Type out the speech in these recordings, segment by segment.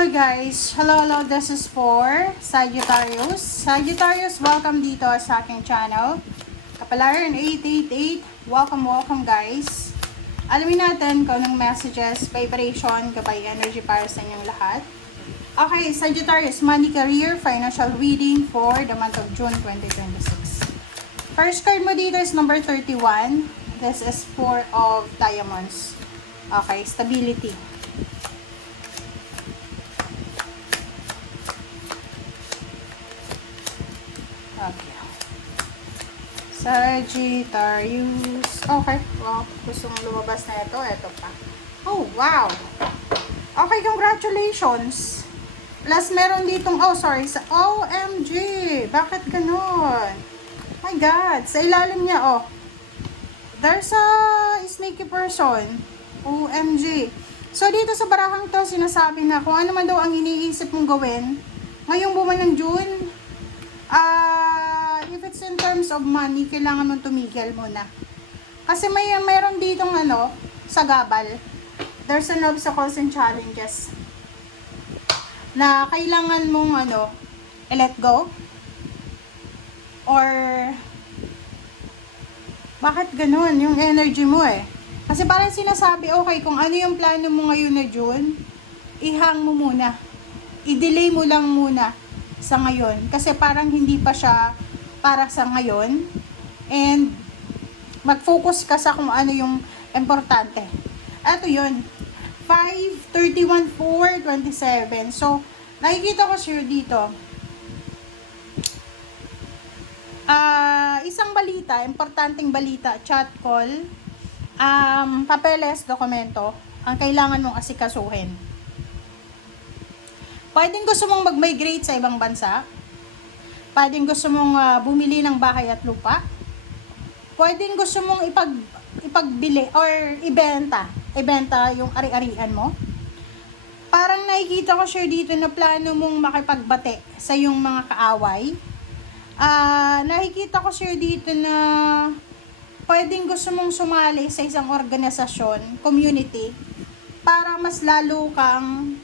Hello guys! Hello, this is for Sagittarius. Sagittarius, welcome dito sa aking channel. Kapalaran 888, welcome guys. Alamin natin kung anong messages, vibration, gabay energy para sa inyong lahat. Okay, Sagittarius, money, career, financial reading for the month of June 2026. First card mo dito is number 31. This is 4 of diamonds. Okay, stability. Okay. Sagittarius. Okay. Wow. Gustong lumabas na ito. Ito pa. Oh, wow. Okay, congratulations. Plus, meron ditong, oh, sorry, sa OMG. Bakit ganun? My God. Sa ilalim niya, oh. There's a sneaky person. OMG. So, dito sa barahang to, sinasabi na kung ano man daw ang iniisip mong gawin, ngayong buwan ng June, if it's in terms of money, kailangan mong tumigil muna. Kasi mayroon ditong sagabal. There's an obstacles and challenges na kailangan mong let go. Or bakit ganun yung energy mo eh? Kasi parang sinasabi, okay, kung ano yung plano mo ngayon na June, ihang mo muna. I-delay mo lang muna sa ngayon. Kasi parang hindi pa siya para sa ngayon. And mag-focus ka sa kung ano yung importante. Ito yun. 5/31/4/27. So, nakikita ko sure dito. Isang balita, importanteng balita, chat call, papeles, dokumento, ang kailangan mong asikasuhin. Pwedeng gusto mong mag-migrate sa ibang bansa. Pwedeng gusto mong bumili ng bahay at lupa. Pwedeng gusto mong ipagbili or ibenta. Ibenta yung ari-arian mo. Parang nakikita ko sure dito na plano mong makipagbate sa yung mga kaaway. Nakikita ko sure dito na pwedeng gusto mong sumali sa isang organisasyon, community, para mas lalo kang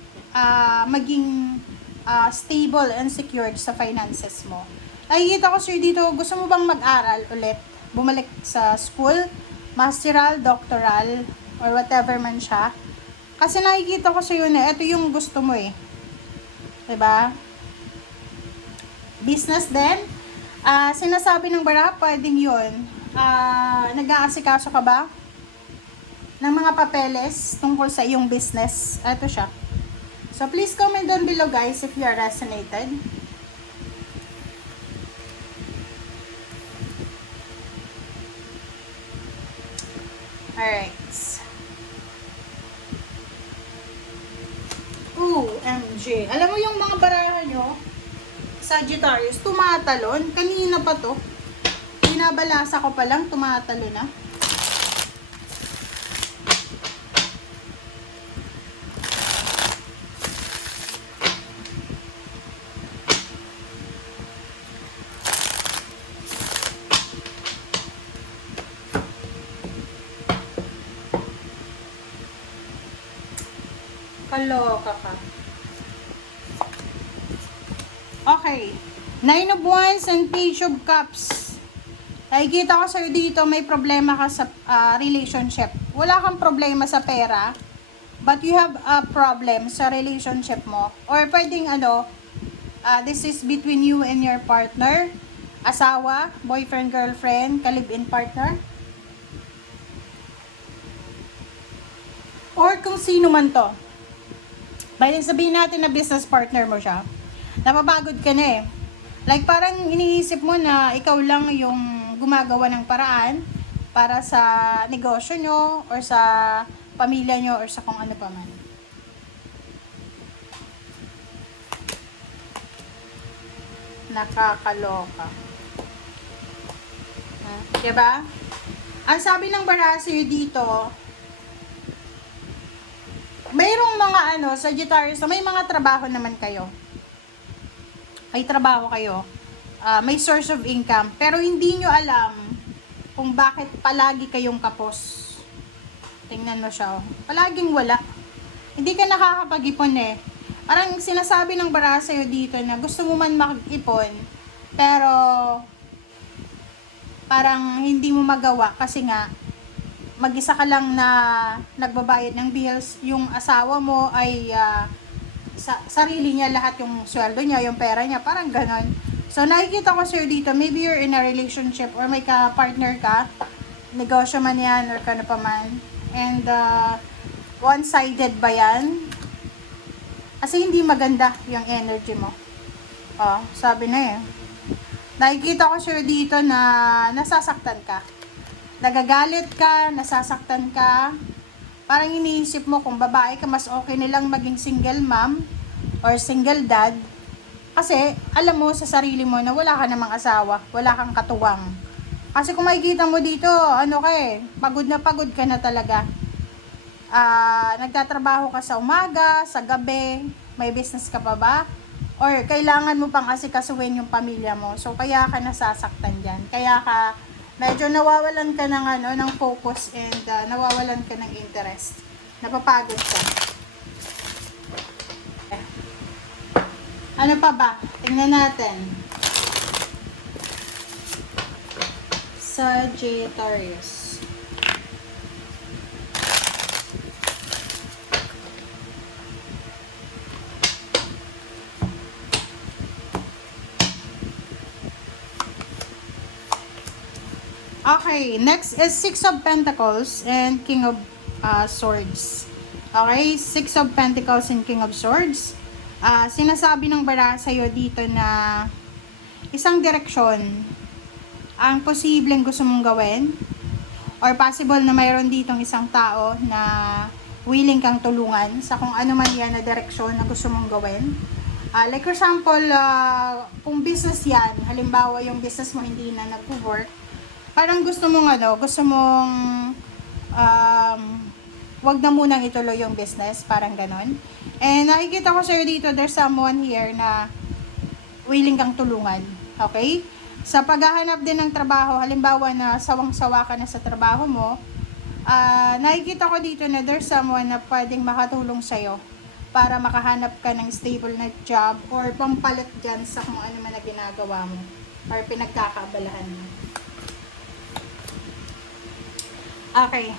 maging stable and secured sa finances mo. Nakikita ko sure dito, gusto mo bang mag-aral ulit? Bumalik sa school, masteral, doctoral, or whatever man siya. Kasi nakikita ko sa'yo na ito yung gusto mo eh. Diba? Business din. Sinasabi ng bara, pwedeng yun. Nag-aasikaso ka ba ng mga papeles tungkol sa iyong business? Ito siya. So, please comment down below guys if you are resonated. Alright. OMG. Alam mo yung mga baraha nyo, Sagittarius, tumatalon. Kanina pa to. Binabalasa ko pa lang, tumatalo na. Kaloka ka. Okay. 9 of Wands and Page of Cups. Nakikita ko sa'yo dito, may problema ka sa relationship. Wala kang problema sa pera, but you have a problem sa relationship mo. Or pwedeng this is between you and your partner, asawa, boyfriend, girlfriend, ka-live-in partner. Or kung sino man to. Pwedeng sabihin natin na business partner mo siya. Napapagod ka na eh. Like parang iniisip mo na ikaw lang yung gumagawa ng paraan para sa negosyo nyo or sa pamilya nyo or sa kung ano pa man. Nakakaloka. Diba? Ang sabi ng bara sa'yo dito, mayroong mga Sagittarius, may mga trabaho naman kayo. May trabaho kayo. May source of income. Pero hindi nyo alam kung bakit palagi kayong kapos. Tingnan mo siya. Palaging wala. Hindi ka nakakapag-ipon eh. Parang sinasabi ng baraha sa'yo dito na gusto mo man mag-ipon, pero parang hindi mo magawa kasi nga mag-isa ka lang na nagbabayad ng bills, yung asawa mo ay sarili niya lahat, yung sweldo niya, yung pera niya, parang ganon. So nakikita ko sir dito, maybe you're in a relationship or may ka-partner ka, negosyo man yan or kano pa man, and one-sided ba yan? Kasi hindi maganda yung energy mo. Oh, sabi na eh. Nakikita ko sure dito na nasasaktan ka. Nagagalit ka, nasasaktan ka. Parang iniisip mo kung babae ka, mas okay nilang maging single mom or single dad. Kasi alam mo sa sarili mo na wala ka namang asawa, wala kang katuwang. Kasi kung makikita mo dito, ano ka eh, pagod na pagod ka na talaga. Nagtatrabaho ka sa umaga, sa gabi, may business ka pa ba? Or kailangan mo pang asikasuhin yung pamilya mo. So kaya ka nasasaktan diyan. Kaya ka medyo nawawalan ka ng ng focus and nawawalan ka ng interest. Napapagod ka. Ano pa ba? Tingnan natin. Sagittarius. Okay, next is Six of Pentacles and King of Swords. Okay, Six of Pentacles and King of Swords. Sinasabi ng baraha sa'yo dito na isang direksyon ang posibleng gusto mong gawin, or possible na mayroon ditong isang tao na willing kang tulungan sa kung ano man yan na direksyon na gusto mong gawin. Like for example, kung business yan, halimbawa yung business mo hindi na nag-work, parang gusto mong wag na munang ituloy yung business, parang ganon. And nakikita ko sa'yo dito, there's someone here na willing kang tulungan, okay? Sa paghahanap din ng trabaho, halimbawa na sawang-sawa ka na sa trabaho mo, nakikita ko dito na there's someone na pwedeng makatulong sa'yo para makahanap ka ng stable na job or pampalit dyan sa kung ano man na ginagawa mo or pinagkakaabalahan mo. Okay.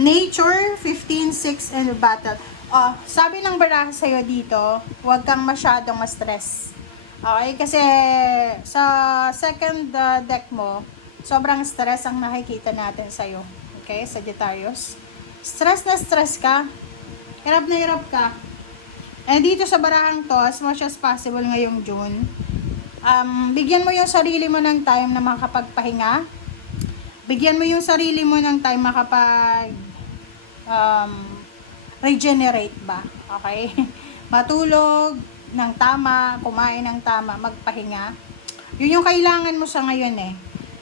Nature, 15, 6, and battle. Sabi ng baraha sa'yo dito, huwag kang masyadong ma-stress. Okay? Kasi sa second deck mo, sobrang stress ang nakikita natin sa'yo. Okay? Sagittarius. Stress na stress ka. Hirap na hirap ka. And dito sa barahang to, as much as possible ngayong June, bigyan mo yung sarili mo ng time na makapagpahinga. Bigyan mo yung sarili mo ng time makapag regenerate ba? Okay? Matulog ng tama, kumain ng tama, magpahinga. Yun yung kailangan mo sa ngayon eh.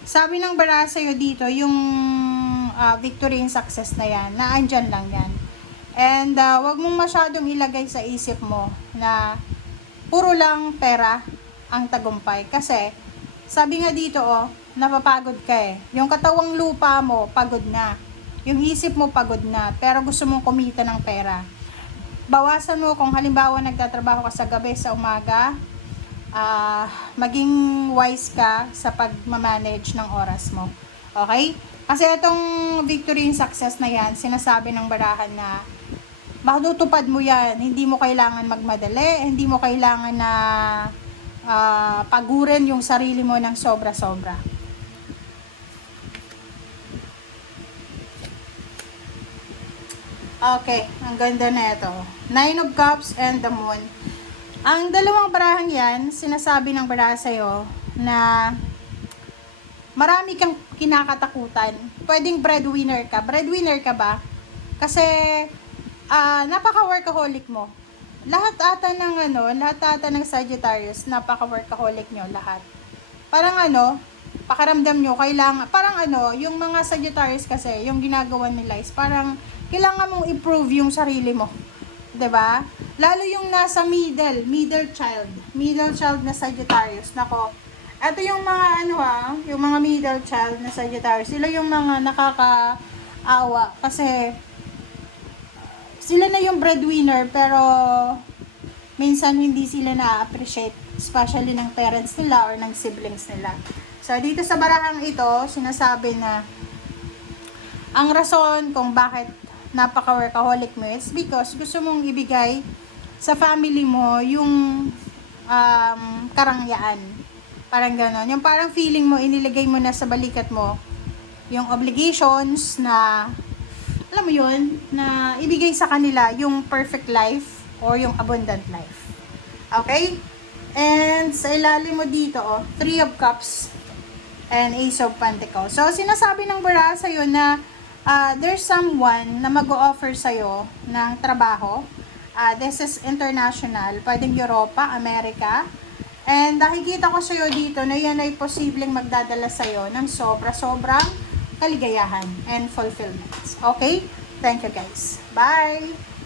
Sabi ng baraha sa'yo dito, yung victory and success na yan, na andyan lang yan. And wag mong masyadong ilagay sa isip mo na puro lang pera ang tagumpay. Kasi, sabi nga dito napapagod ka eh. Yung katawang lupa mo, pagod na. Yung isip mo, pagod na. Pero gusto mong kumita ng pera. Bawasan mo kung halimbawa nagtatrabaho ka sa gabi, sa umaga, maging wise ka sa pag-manage ng oras mo. Okay? Kasi itong victory and success na yan, sinasabi ng barahan na matutupad mo yan. Hindi mo kailangan magmadali, hindi mo kailangan na pagurin yung sarili mo ng sobra-sobra. Okay, ang ganda na ito. Nine of Cups and the Moon. Ang dalawang barahang yan, sinasabi ng baraha sa'yo na marami kang kinakatakutan. Pwedeng breadwinner ka. Breadwinner ka ba? Kasi napaka-workaholic mo. Lahat ata ng Sagittarius, napaka-workaholic nyo lahat. Parang pakaramdam nyo, kailangan, parang yung mga Sagittarius kasi, yung ginagawa nila is parang kailangan mong improve yung sarili mo. 'Di ba? Lalo yung nasa middle child na Sagittarius. Nako. Ito yung mga yung mga middle child na Sagittarius. Sila yung mga nakakaawa kasi sila na yung breadwinner pero minsan hindi sila na-appreciate, especially ng parents nila or ng siblings nila. So, dito sa barahang ito, sinasabi na ang rason kung bakit napaka-workaholic mo is because gusto mong ibigay sa family mo yung karangyaan. Parang gano'n. Yung parang feeling mo, iniligay mo na sa balikat mo yung obligations na, alam mo yun, na ibigay sa kanila yung perfect life or yung abundant life. Okay? And sa ilalim mo dito, Three of Cups and Ace of Pentacles. So, sinasabi ng bara sa'yo na there's someone na mag-o-offer sa'yo ng trabaho. This is international. Pwedeng Europa, America. And nakikita ko sa'yo dito na yan ay posibleng magdadala sa'yo ng sobra-sobrang kaligayahan and fulfillment. Okay? Thank you guys. Bye!